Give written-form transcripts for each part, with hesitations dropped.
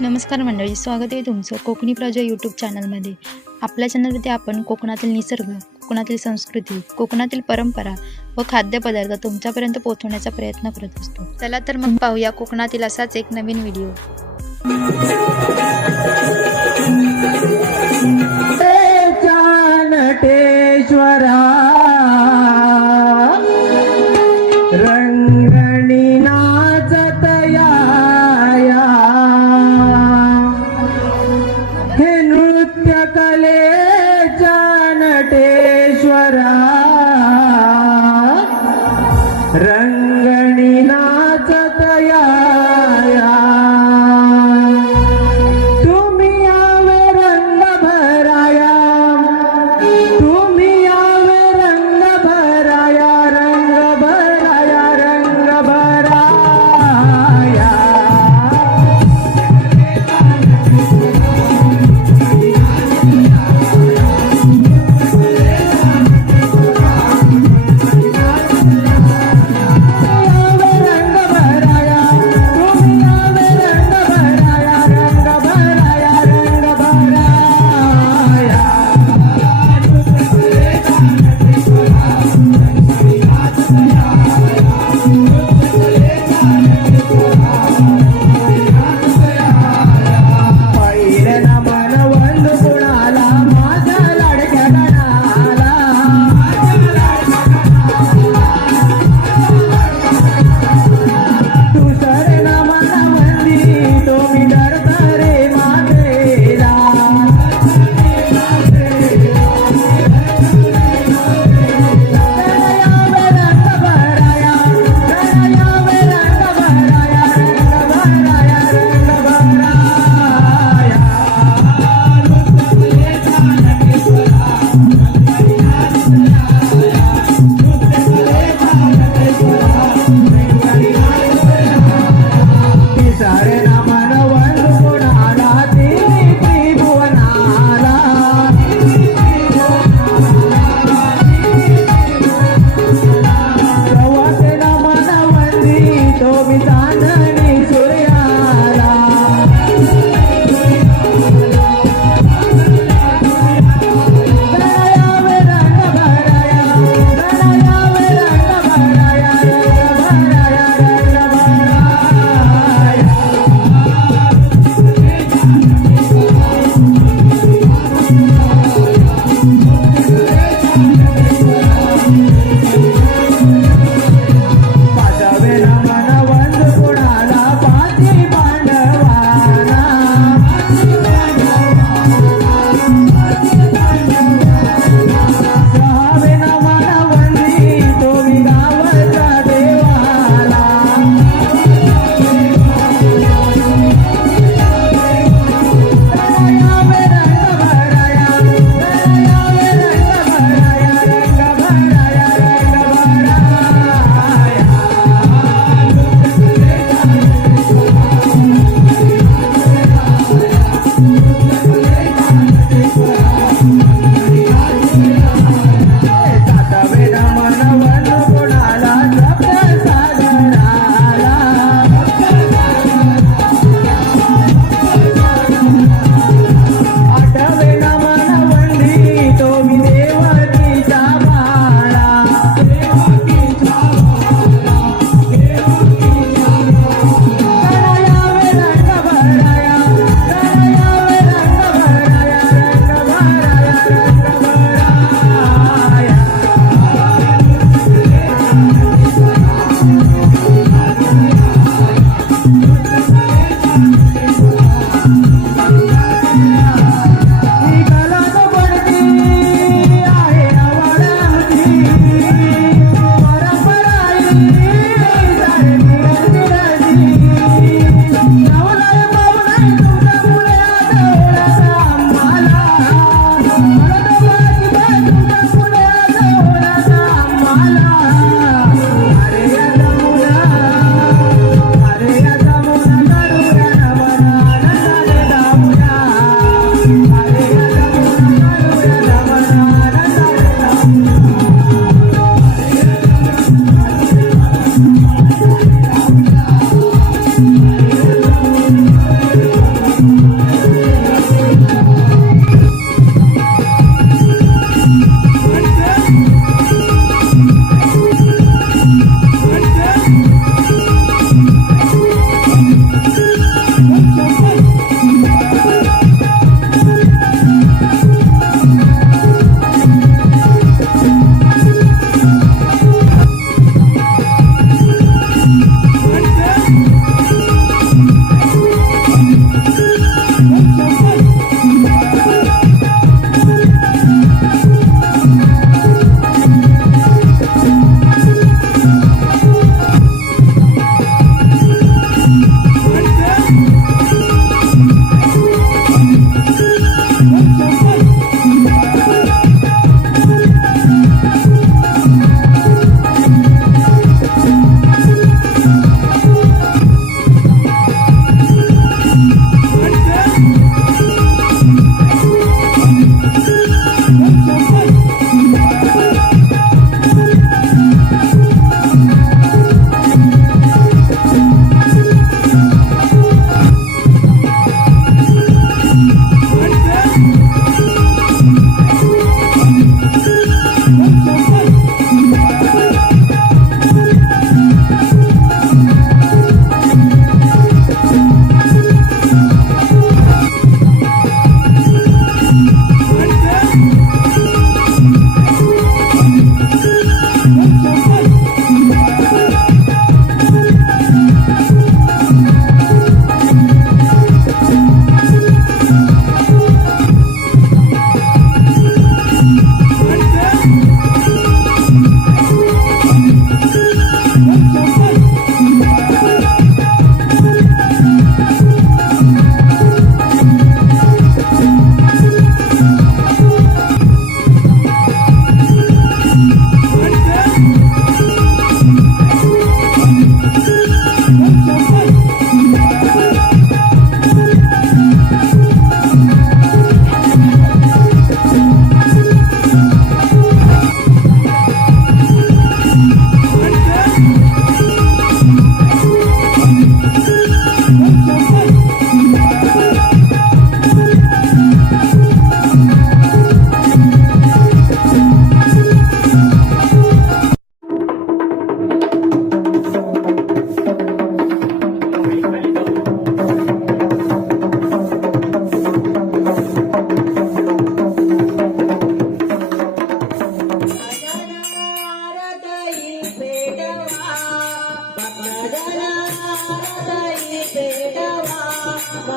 नमस्कार मंडळी, स्वागत आहे तुमचं कोकणी प्रजा यूट्यूब चॅनलमध्ये। आपल्या चॅनलमध्ये आपण कोकणातील निसर्ग, कोकणातील संस्कृती, कोकणातील परंपरा व खाद्यपदार्थ तुमच्यापर्यंत पोहोचवण्याचा प्रयत्न करत असतो। चला तर मग पाहूया कोकणातील असाच एक नवीन व्हिडिओ। नटेश्वरा रंगणी नाचत या हे नृत्य कलेच्या नटेश्वरा रंगणी नाचत या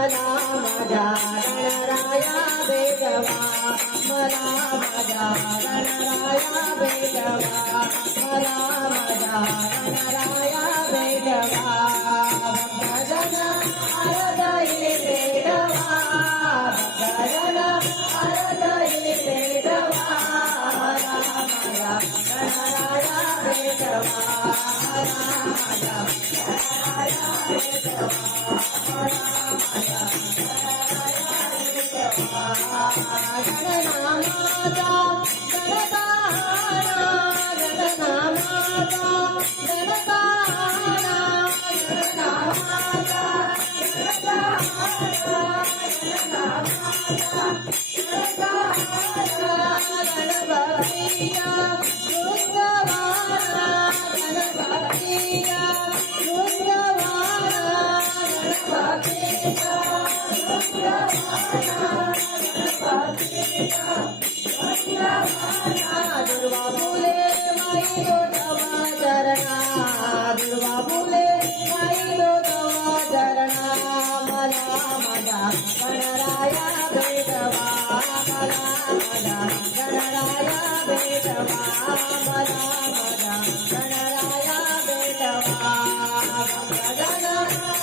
मला माझ्या गणराया भेटवा मला माझ्या गणराया भेटवा मला माझ्या गणराया भेटवा भजन हरदई भेटवा भजन हरदई भेटवा मला माझ्या गणराया भेटवा मला माझ्या गणराया भेटवा गणनामाता गणताना गणनामाता गणताना गणनामाता गणपतिया रुद्रवारा गणपतिया रुद्रवारा गणपतिया दुर्वा फुले माई गोठवा चरणा दुर्वा फुले माई गोठवा चरणा मला माझा गणराया भेटवा मला माझा गणराया भेटवा मला माझा गणराया भेटवा भजन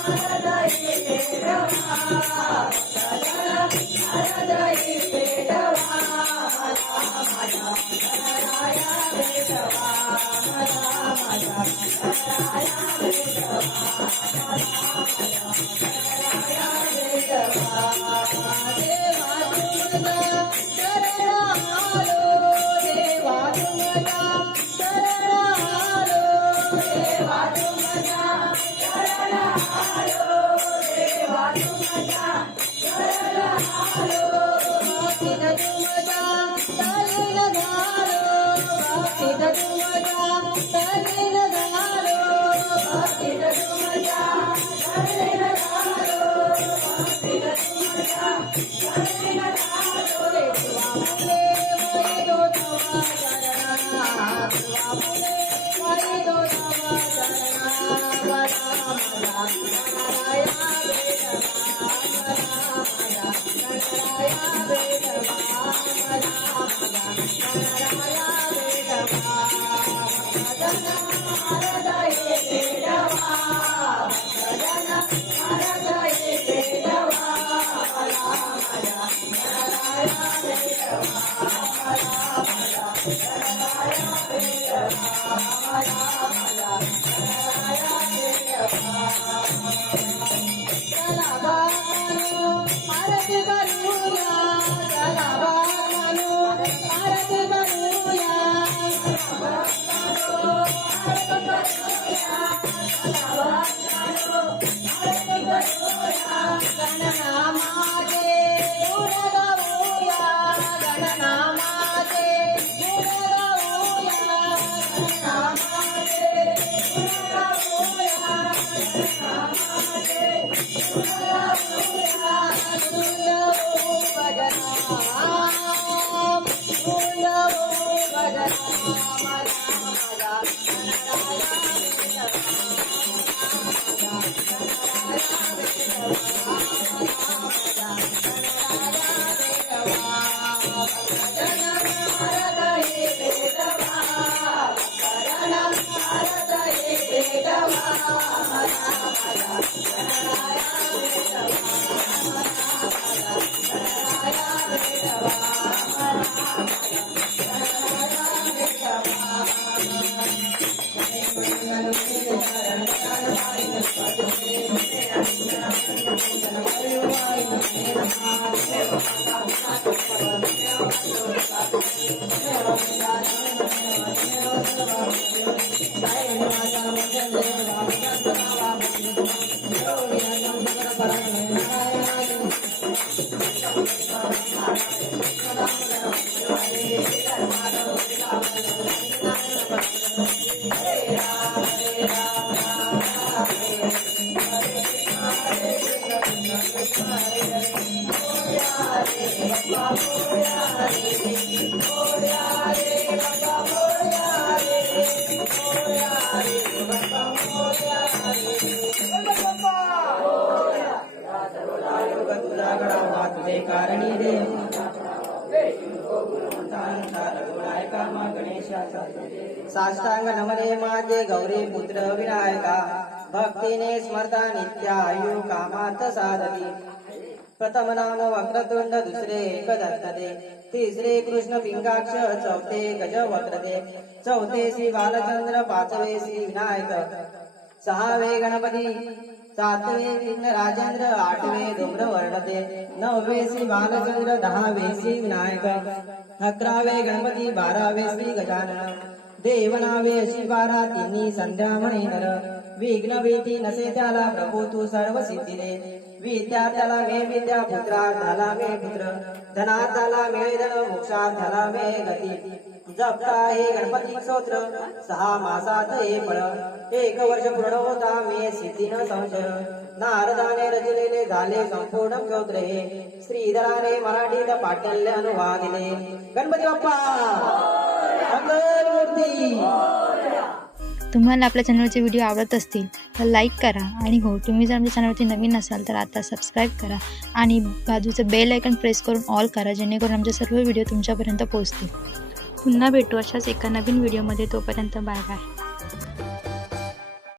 हरदई भेटवा भजन हरदई भेटवा मला माझा गणराया भेटवा मला माझा गणराया भेटवा देवा तुमचा शरण आलो देवा तुमचा शरण आलो देवा तुमचा शरण आलो देवा तुमचा शरण आलो भक्तीत तुमचा तल्लीन झालो भक्तीत तुमचा तल्लीन झालो भक्तीत तुमचा तल्लीन झालो भक्तीत तुमचा तल्लीन झालो देवा फुले माई गोठवा चरणा देवा फुले माई गोठवा चरणा मला माझा गणराया भेटवा मला माझा गणराया भेटवा मला माझा गणराया भेटवा भजन हरदई भेटवा भजन हरदई भेटवा मला माझा गणराया भेटवा मला माझा गणराया भेटवा मला माझा गणराया भेटवा चला बाळांनो आरती करूया चला बाळांनो आरती करूया चला बाळांनो आरती करूया चला बाळांनो आरती करूया गणनामाचे गुण गाऊया गणनामाचे गुण गाऊया गणनामाचे गुण गाऊया गणनामाचे गुण गाऊया गुणगाऊ भजना गुणगाऊ भजना मला माझा गणराया भेटवा माझा गणराया भेटवा मला माझा गणराया भेटवा भजन हरदई भेटवा भजन हरदई भेटवा मला माझा गणराया भेटवा मला माझा गणराया भेटवा मला माझा गणराया Bye. तुझा गडावा तुझे कारणी दे साष्टांग नमने माझे गौरी पुत्र विनायका भक्तीने स्मरता नित्य आयु कामात साधती प्रथम नाम वक्रतुंड दुसरे एकदंत दे तिसरे कृष्ण पिंगाक्ष चौथे गज वक्र दे चौथे श्री बालचंद्र पाचवे श्री विनायक सहावे गणपती सातवे विघ्न राजेंद्र आठवे डोंगर वर्णते नववे श्री बालचंद्र दहावे श्री विनायक अकरावे गणपती बारावे श्री गजानन देवनावे अशी बारा तिन्ही संध्या म्हणे नर विघ्न भीती नसे त्याला प्रभू तू सर्व सिद्धी दे विद्यार्थ्याला मे विद्या पुत्रार्थाला मे पुत्र धनार्थाला मिळे धन मोक्षार्थाला मे गती जपता हे गणपती स्तोत्र 6 मासात हे फळ 1 वर्ष पूर्ण होता मे सिद्धी न संशय नारदाने रचलेले झाले संपूर्ण स्तोत्र हे श्रीधराने मराठीत पाटल्य अनुवादिले गणपती बाप्पा मंगलमूर्ती. तुम्हाला आपल्या चॅनलचे व्हिडिओ आवडत असतील तर लाईक करा आणि हो तुम्ही जर आमच्या चॅनलवरती नवीन असाल तर आता सबस्क्राईब करा आणि बाजूचं बेल आयकॉन प्रेस करून ऑल करा जेणेकरून आमचे सर्व व्हिडिओ तुमच्यापर्यंत पोहोचतील. पुन्हा भेटू अशाच एका नवीन व्हिडिओमध्ये. तोपर्यंत बाय बाय.